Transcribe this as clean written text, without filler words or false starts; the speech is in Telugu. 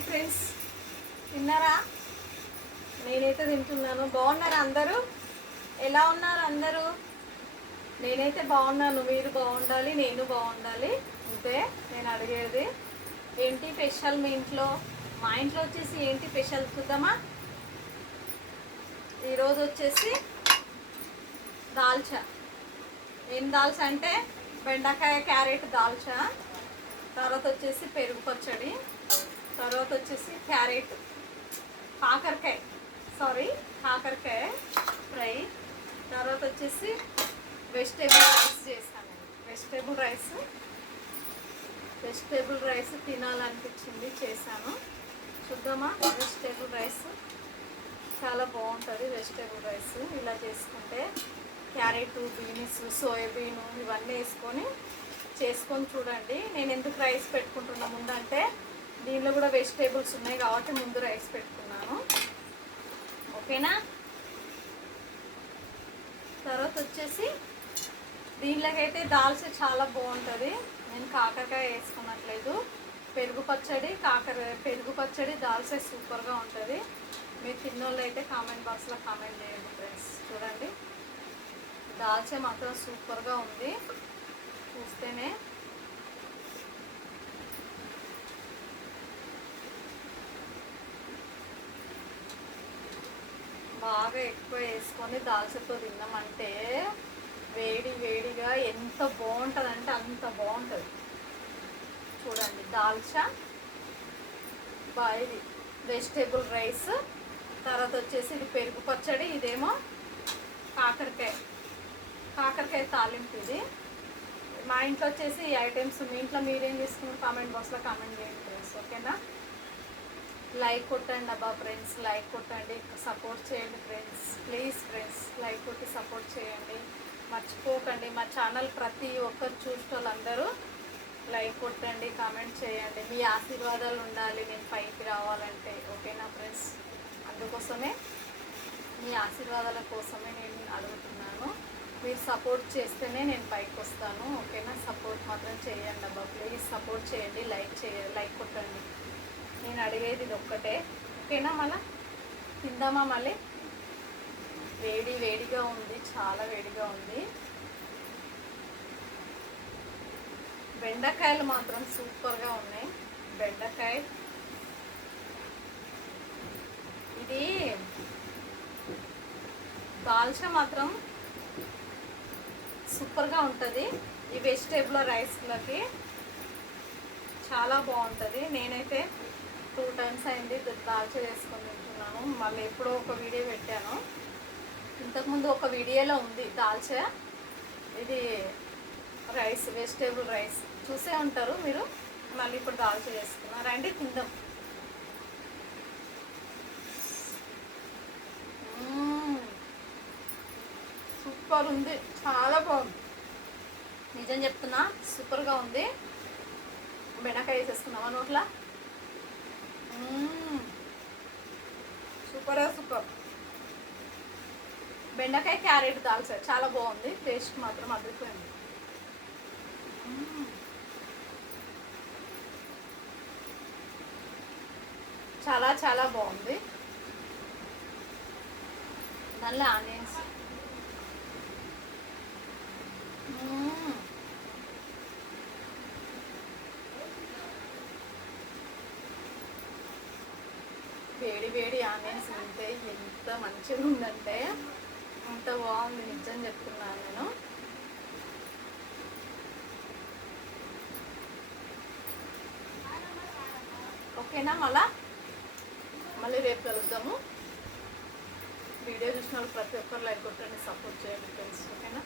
హాయ్ ఫ్రెండ్స్, తిన్నారా? నేనైతే తింటున్నాను. బాగున్నారా అందరూ? ఎలా ఉన్నారు అందరూ? నేనైతే బాగున్నాను. మీరు బాగుండాలి, నేను బాగుండాలి. అంతే నేను అడిగేది. ఏంటి స్పెషల్ మీ ఇంట్లో? మా ఇంట్లో వచ్చేసి ఏంటి స్పెషల్ చూద్దామా? ఈరోజు వచ్చేసి దాల్చా. ఏం దాల్చా అంటే బెండకాయ క్యారెట్ దాల్చా, తర్వాత వచ్చేసి పెరుగు పచ్చడి, తర్వాత వచ్చేసి క్యారెట్ కాకరకాయ కాకరకాయ ఫ్రై, తర్వాత వచ్చేసి వెజిటేబుల్ రైస్ చేశాను. వెజిటేబుల్ రైస్ తినాలనిపించింది, చేశాను. చూద్దామా? వెజిటేబుల్ రైస్ చాలా బాగుంటుంది. వెజిటేబుల్ రైస్ ఇలా చేసుకుంటే క్యారెట్, బీన్స్, సోయాబీన్ ఇవన్నీ చేసుకొని చూడండి. నేను ఎందుకు రైస్ పెట్టుకుంటున్నా ముందంటే దీనిలో కూడా వెజిటేబుల్స్ ఉన్నాయి కాబట్టి ముందు రైస్ పెట్టుకున్నాను. ఓకేనా? తర్వాత వచ్చేసి దీనిలోకైతే దాల్చా చాలా బాగుంటుంది. నేను కాకరకాయ వేసుకున్నట్లేదు. పెరుగు పచ్చడి దాల్చా సూపర్గా ఉంటుంది. మీరు తిన్నోళ్ళు అయితే కామెంట్ బాక్స్లో కామెంట్ చేయండి ఫ్రెండ్స్. చూడండి, దాల్చా మాత్రం సూపర్గా ఉంది. చూస్తేనే బాగా ఎక్కువ వేసుకొని దాల్చతో తిన్నామంటే వేడిగా ఎంత బాగుంటుంది అంటే అంత బాగుంటుంది. చూడండి, దాల్చా ఇది వెజిటేబుల్ రైస్, తర్వాత వచ్చేసి ఇది పెరుగు పచ్చడి, ఇదేమో కాకరకాయ తాలింపు. ఇది మా ఇంట్లో వచ్చేసి ఈ ఐటమ్స్. మీ ఇంట్లో మీరేం చేసుకున్నారు కామెంట్ బాక్స్లో కామెంట్ చేయండి ఫ్రెండ్స్. ఓకేనా? లైక్ కొట్టండి అబ్బా ఫ్రెండ్స్, లైక్ కొట్టండి, సపోర్ట్ చేయండి ఫ్రెండ్స్. ప్లీజ్ ఫ్రెండ్స్, లైక్ కొట్టి సపోర్ట్ చేయండి, మర్చిపోకండి. మా ఛానల్ ప్రతి ఒక్కరు చూసిన వాళ్ళందరూ లైక్ కొట్టండి, కామెంట్ చేయండి. మీ ఆశీర్వాదాలు ఉండాలి నేను పైకి రావాలంటే. ఓకేనా ఫ్రెండ్స్? అందుకోసమే మీ ఆశీర్వాదాల కోసమే నేను అడుగుతున్నాను. మీరు సపోర్ట్ చేస్తేనే నేను పైకి వస్తాను. ఓకేనా? సపోర్ట్ మాత్రం చేయండి అబ్బా ప్లీజ్, సపోర్ట్ చేయండి, లైక్ కొట్టండి. నేను అడిగేది ఇది ఒక్కటే. ఓకేనా? మళ్ళీ తిందామా? మళ్ళీ వేడిగా ఉంది, చాలా వేడిగా ఉంది. బెండకాయలు మాత్రం సూపర్గా ఉన్నాయి. బెండకాయ ఇది దాల్చా మాత్రం సూపర్గా ఉంటుంది. ఈ వెజిటేబుల్ రైస్లకి చాలా బాగుంటుంది. నేనైతే 2 times అయింది దాల్చా చేసుకొని తింటున్నాను. మళ్ళీ ఎప్పుడో ఒక వీడియో పెట్టాను, ఇంతకుముందు ఒక వీడియోలో ఉంది దాల్చా. ఇది రైస్, వెజిటేబుల్ రైస్ చూసే ఉంటారు మీరు. మళ్ళీ ఇప్పుడు దాల్చా చేసుకున్నాను. రండి తిందాం. సూపర్ ఉంది, చాలా బాగుంది. నిజం చెప్తున్నా, సూపర్గా ఉంది. బెండకాయ వేసేసుకున్నావా నోట్లా? సూపర్. బెండకాయ క్యారెట్ దాల్చా చాలా బాగుంది. టేస్ట్ మాత్రం అదిరిపోయింది. చాలా బాగుంది. మళ్ళీ ఆనియన్స్ వేడి ఆనియన్స్ తింటే ఎంత మంచిగా ఉందంటే అంత బాగుంది. నిజం చెప్తున్నాను నేను. ఓకేనా? మళ్ళీ రేపు కలుద్దాము. వీడియో చూసిన వాళ్ళు ప్రతి ఒక్కరు లైక్ కొట్టండి, సపోర్ట్ చేయండి ఫ్రెండ్స్. ఓకేనా?